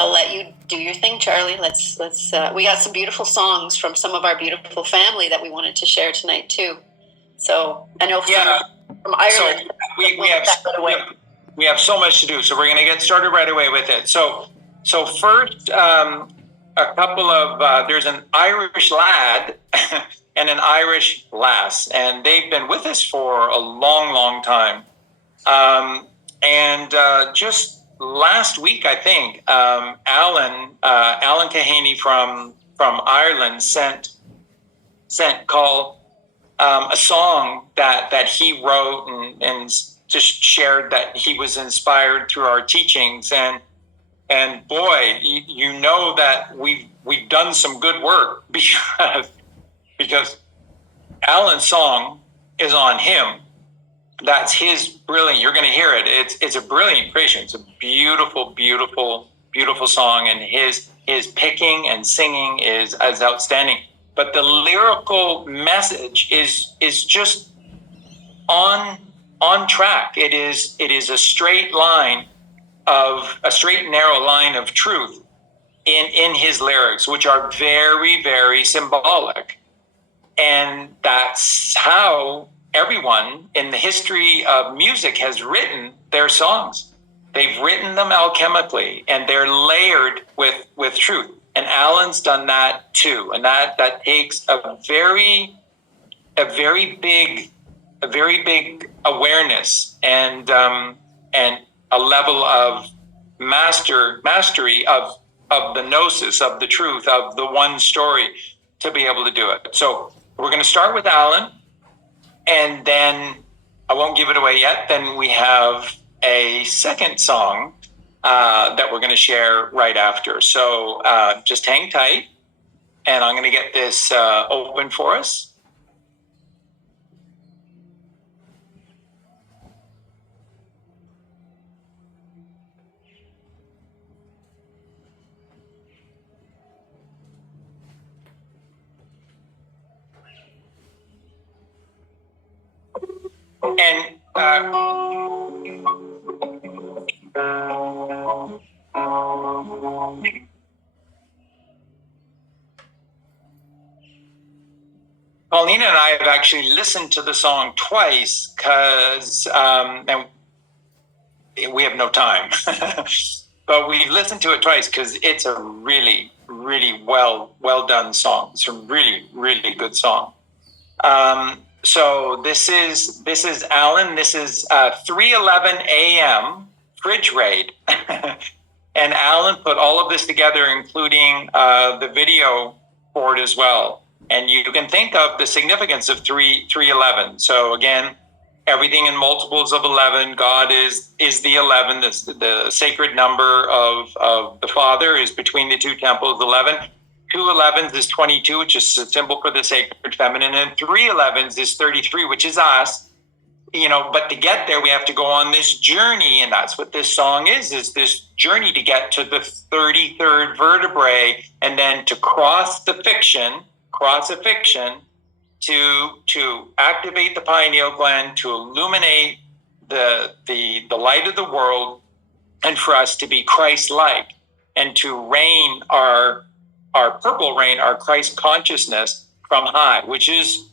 I'll let you do your thing, Charlie. Let's. We got some beautiful songs from some of our beautiful family that we wanted to share tonight too. So I know from Ireland. So we have so much to do, so we're going to get started right away with it. So first, a couple of there's an Irish lad and an Irish lass, and they've been with us for a long, long time. Just last week, I think, Alan Kahaney from Ireland sent called a song that he wrote and just shared that he was inspired through our teachings, and boy, you know that we've done some good work because Alan's song is on him. That's his brilliant. You're going to hear it. It's a brilliant creation. It's a beautiful, beautiful, beautiful song, and his picking and singing is outstanding. But the lyrical message is just on track. It is a straight line a straight and narrow line of truth in his lyrics, which are very, very symbolic. And that's how everyone in the history of music has written their songs. They've written them alchemically, and they're layered with truth. And Alan's done that too. And that takes a very big awareness and a level of mastery of the gnosis, of the truth, of the one story, to be able to do it. So we're going to start with Alan, and then I won't give it away yet. Then we have a second song that we're going to share right after. So just hang tight, and I'm going to get this open for us. And Colleen and I have actually listened to the song twice because and we have no time, but we listened to it twice because it's a really, really well done song. It's a really, really good song. So this is Alan. This is 3:11 a.m. Fridge Raid, and Alan put all of this together, including the video for it as well. And you can think of the significance of 3:11. So again, everything in multiples of 11. God is the 11. The sacred number of the Father is between the two temples. 11. 2 11s is 22, which is a symbol for the sacred feminine, and 3 11s is 33, which is us. But to get there, we have to go on this journey, and that's what this song is this journey to get to the 33rd vertebrae, and then to cross a fiction, to activate the pineal gland, to illuminate the light of the world, and for us to be Christ-like, and to reign our purple rain, our Christ consciousness from high, which is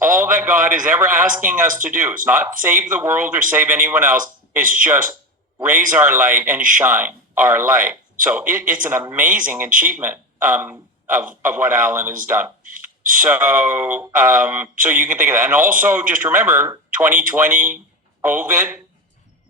all that God is ever asking us to do. It's not save the world or save anyone else. It's just raise our light and shine our light. So it's an amazing achievement of what Alan has done. So you can think of that. And also just remember 2020 COVID,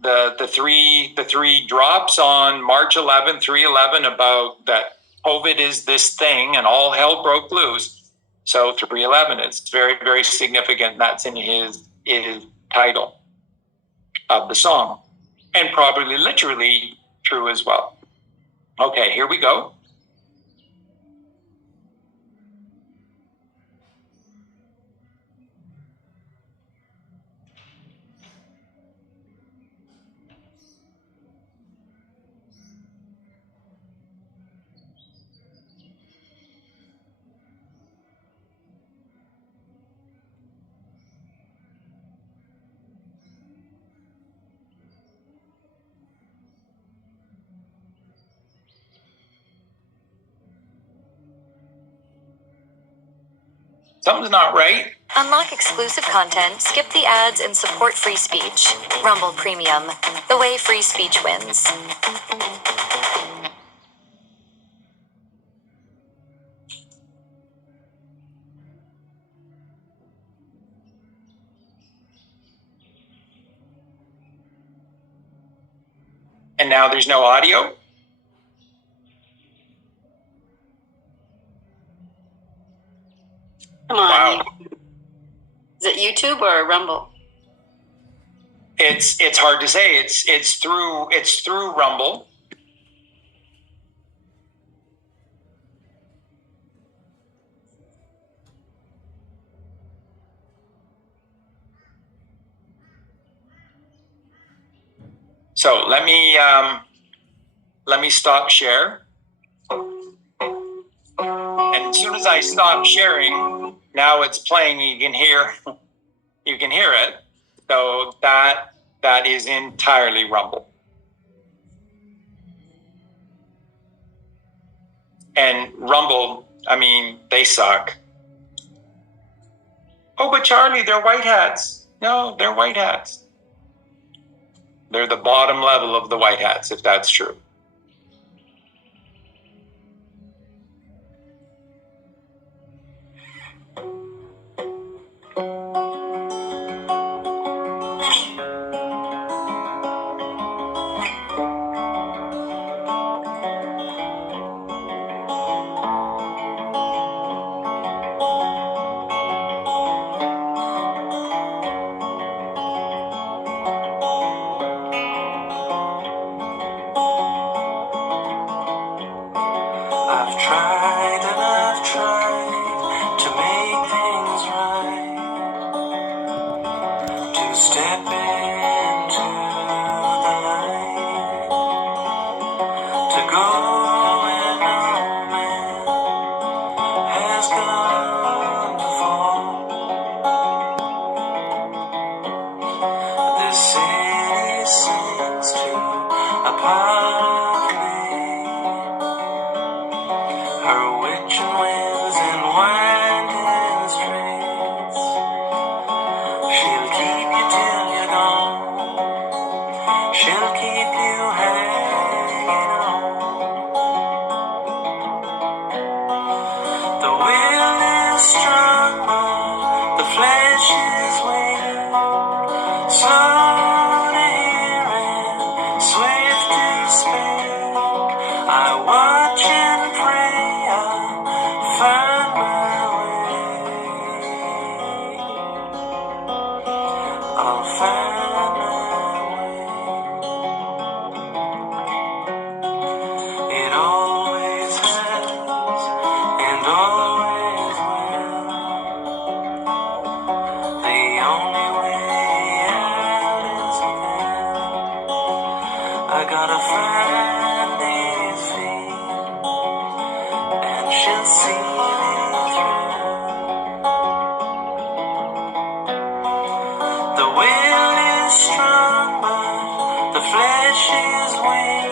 the three drops on March 11, 3/11 about that COVID is this thing and all hell broke loose. So 3:11, it's very, very significant. That's in his title of the song, and probably literally true as well. Okay, here we go. something's not right. Unlock exclusive content, skip the ads, and support free speech. Rumble Premium, the way free speech wins. And now there's no audio? Come on. Wow. Is it YouTube or Rumble? It's hard to say. It's through Rumble. So let me stop share. And as soon as I stop sharing, now it's playing. You can hear it. So that is entirely Rumble. And Rumble, I mean, they suck. Oh, but Charlie, they're white hats. No, they're white hats. They're the bottom level of the white hats, if that's true. I've tried and I've tried to make things right, to step into the light, to go where no man has gone before. This city sings to a part of me. Her witching winds and winding streets. She'll keep you till you're gone. She'll keep you hanging on. The will is strong, but the flesh is weak. Slow to hear and swift to speak. I watch and pray. Find my way. I'll find my way. It always has and always will. The only way out is within. I gotta find these feet, and she'll see me through. The will is strong, but the flesh is weak.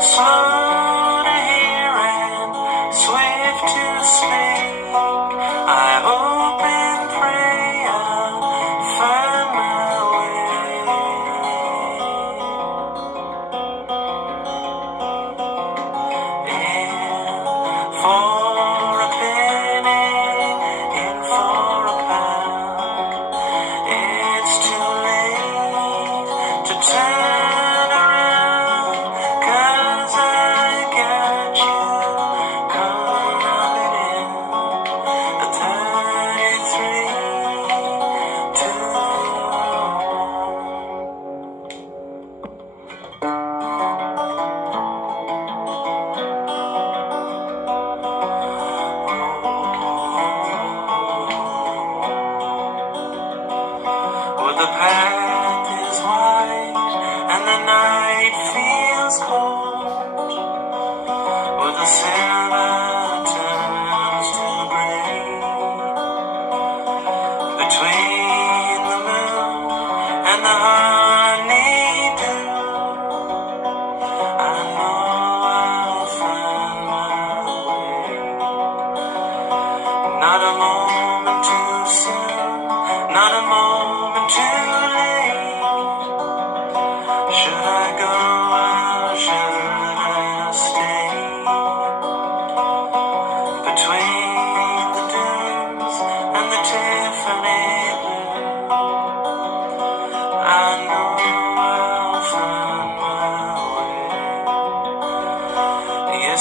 Slow to hear and swift to speak. I hope and pray I'll find my way. In for a penny, in for a pound. It's too late to turn around, 'cause I got you coming in at 33 to 1.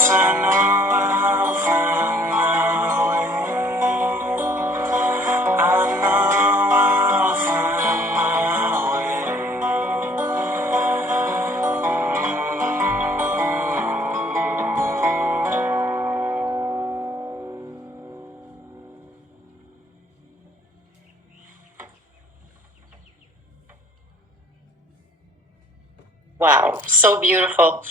I know I'll find my way. I know I'll find my way. Wow, so beautiful.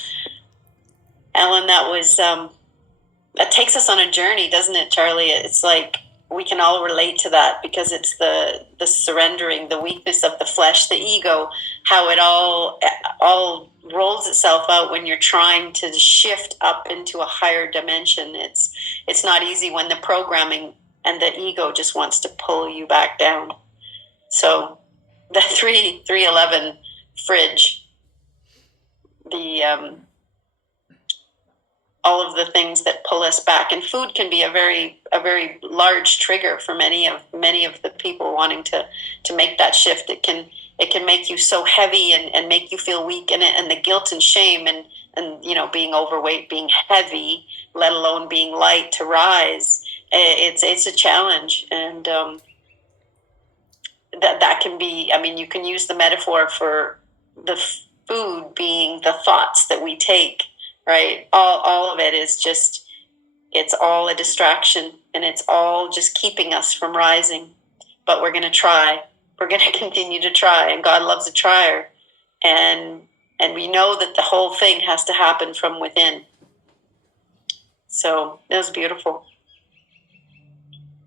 Ellen, that was that takes us on a journey, doesn't it, Charlie? It's like we can all relate to that because it's the surrendering, the weakness of the flesh, the ego, how it all rolls itself out when you're trying to shift up into a higher dimension. It's not easy when the programming and the ego just wants to pull you back down. So the 311 fridge, the all of the things that pull us back, and food can be a very large trigger for many of the people wanting to make that shift. It can make you so heavy and make you feel weak in it, and the guilt and shame and being overweight, being heavy, let alone being light to rise. It's a challenge, and that can be. I mean, you can use the metaphor for the food being the thoughts that we take. Right. All of it is just, it's all a distraction, and it's all just keeping us from rising. But we're going to try. We're going to continue to try. And God loves a trier. And we know that the whole thing has to happen from within. So it was beautiful.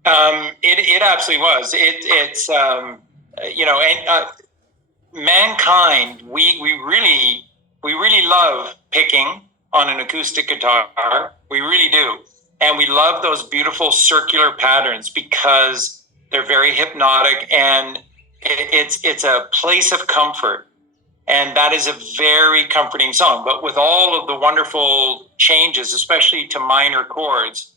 It absolutely was. It's mankind, we really love picking on an acoustic guitar. We really do. And we love those beautiful circular patterns because they're very hypnotic, and it's a place of comfort. And that is a very comforting song. But with all of the wonderful changes, especially to minor chords,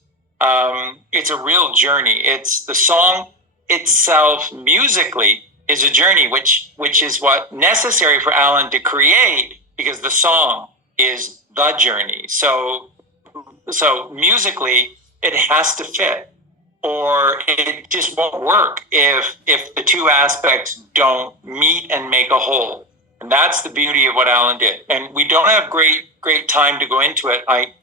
it's a real journey. It's the song itself musically is a journey, which is what necessary for Alan to create, because the song is the journey. So musically, it has to fit, or it just won't work if the two aspects don't meet and make a whole. And that's the beauty of what Alan did. And we don't have great time to go into it. I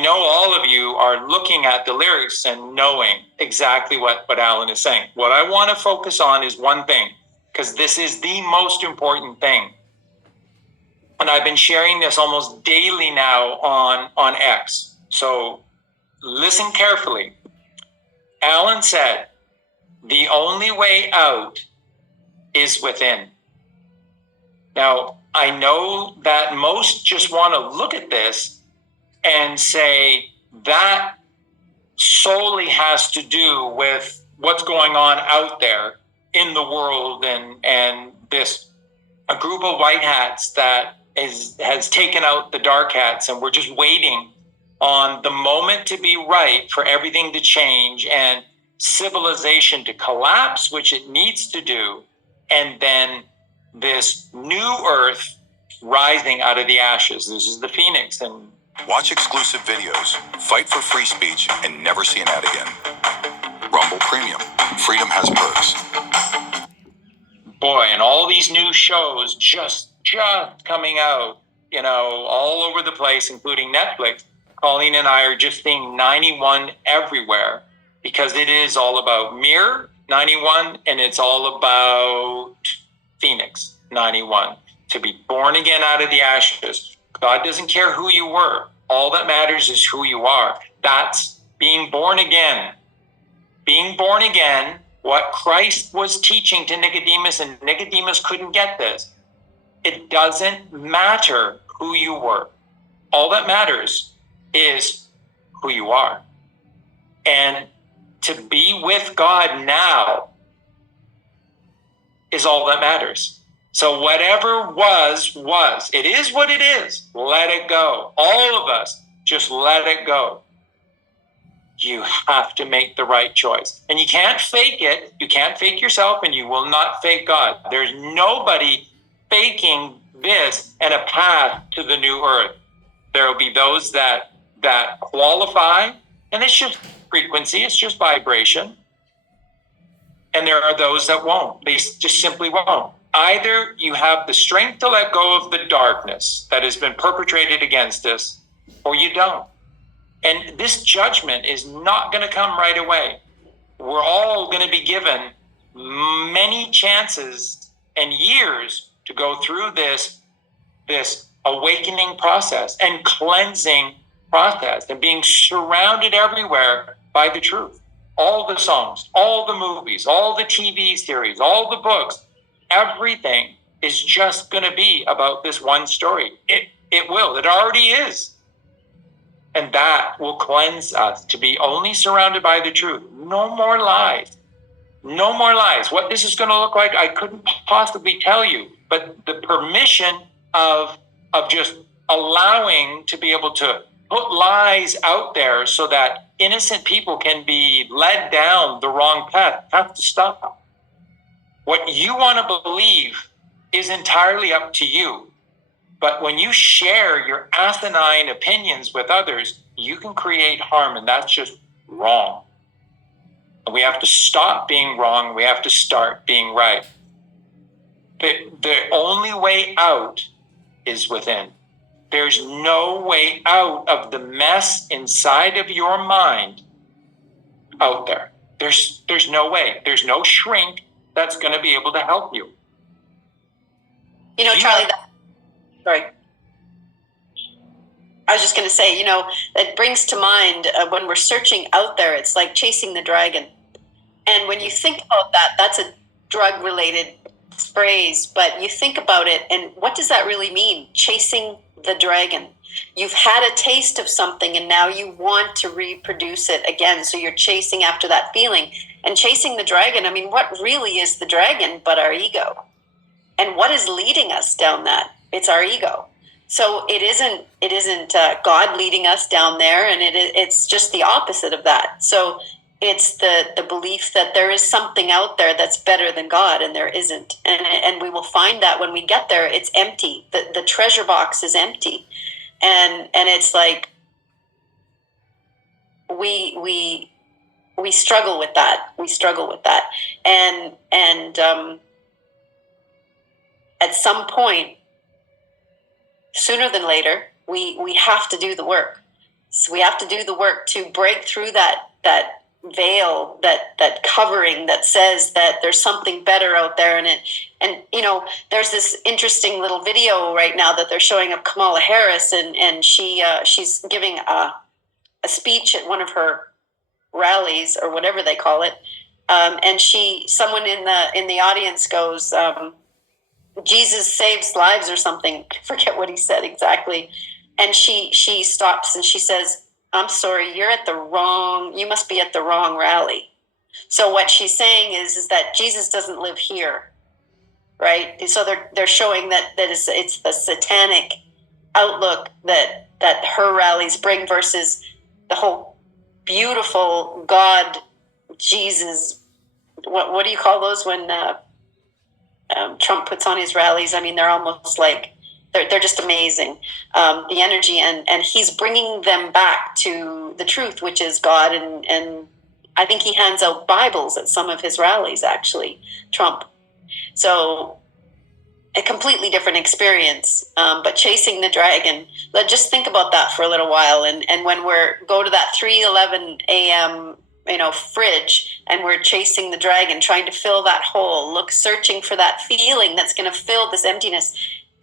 know all of you are looking at the lyrics and knowing exactly what Alan is saying. What I want to focus on is one thing, because this is the most important thing. And I've been sharing this almost daily now on X. So listen carefully. Alan said, the only way out is within. Now, I know that most just want to look at this and say that solely has to do with what's going on out there in the world, and this a group of white hats that has taken out the dark hats, and we're just waiting on the moment to be right for everything to change and civilization to collapse, which it needs to do, and then this new earth rising out of the ashes. This is the phoenix. And watch exclusive videos, fight for free speech, and never see an ad again. Rumble Premium. Freedom has perks. Boy, and all these new shows just coming out, all over the place, including Netflix. Colleen and I are just seeing 91 everywhere, because it is all about Mirror 91, and it's all about Phoenix 91. To be born again out of the ashes. God doesn't care who you were. All that matters is who you are. That's being born again. Being born again, what Christ was teaching to Nicodemus, and Nicodemus couldn't get this. It doesn't matter who you were. All that matters is who you are. And to be with God now is all that matters. So whatever was. It is what it is. Let it go. All of us, just let it go. You have to make the right choice. And you can't fake it. You can't fake yourself, and you will not fake God. There's nobody faking this and a path to the new earth. There will be those that that qualify, and it's just frequency, it's just vibration. And there are those that won't. They just simply won't. Either you have the strength to let go of the darkness that has been perpetrated against us, or you don't. And this judgment is not going to come right away. We're all going to be given many chances and years to go through this awakening process and cleansing process and being surrounded everywhere by the truth. All the songs, all the movies, all the TV series, all the books, everything is just going to be about this one story. It already is. And that will cleanse us to be only surrounded by the truth. No more lies. No more lies. What this is going to look like, I couldn't possibly tell you. But the permission of just allowing to be able to put lies out there so that innocent people can be led down the wrong path have to stop. What you want to believe is entirely up to you. But when you share your asinine opinions with others, you can create harm, and that's just wrong. And we have to stop being wrong. We have to start being right. The only way out is within. There's no way out of the mess inside of your mind out there. There's no way. There's no shrink that's going to be able to help you. You know, Charlie, sorry. I was just going to say, it brings to mind when we're searching out there, it's like chasing the dragon. And when you think about that, that's a drug-related phrase, but you think about it, and what does that really mean? Chasing the dragon. You've had a taste of something, and now you want to reproduce it again. So you're chasing after that feeling. And chasing the dragon, I mean, what really is the dragon but our ego? And what is leading us down that? It's our ego. So it isn't God leading us down there, and it's just the opposite of that. So it's the belief that there is something out there that's better than God, and there isn't. And we will find that when we get there, it's empty. The treasure box is empty, and it's like we struggle with that. We struggle with that, and at some point, sooner than later, we have to do the work. So we have to do the work to break through that veil, that covering that says that there's something better out there. And there's this interesting little video right now that they're showing of Kamala Harris, and she's giving a speech at one of her rallies or whatever they call it, and someone in the audience goes, Jesus saves lives or something. I forget what he said exactly. And she stops and she says, I'm sorry, you must be at the wrong rally. So what she's saying is that Jesus doesn't live here, right? And so they're showing that it's the satanic outlook that her rallies bring versus the whole beautiful God, Jesus, what do you call those when Trump puts on his rallies? I mean, they're almost like, they're just amazing, the energy, and he's bringing them back to the truth, which is God, and I think he hands out Bibles at some of his rallies, actually, Trump. So a completely different experience, but chasing the dragon. Just think about that for a little while, and when go to that 3:11 a.m. fridge, and we're chasing the dragon, trying to fill that hole, searching for that feeling that's going to fill this emptiness.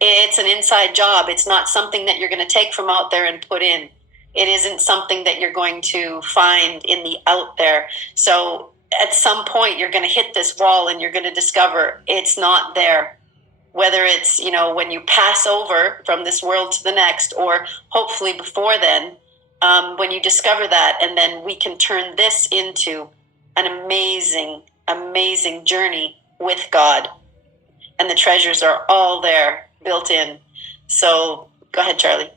It's an inside job. It's not something that you're going to take from out there and put in. It isn't something that you're going to find in the out there. So at some point, you're going to hit this wall and you're going to discover it's not there. Whether it's, when you pass over from this world to the next, or hopefully before then, when you discover that, and then we can turn this into an amazing, amazing journey with God. And the treasures are all there, built in. So go ahead, Charlie.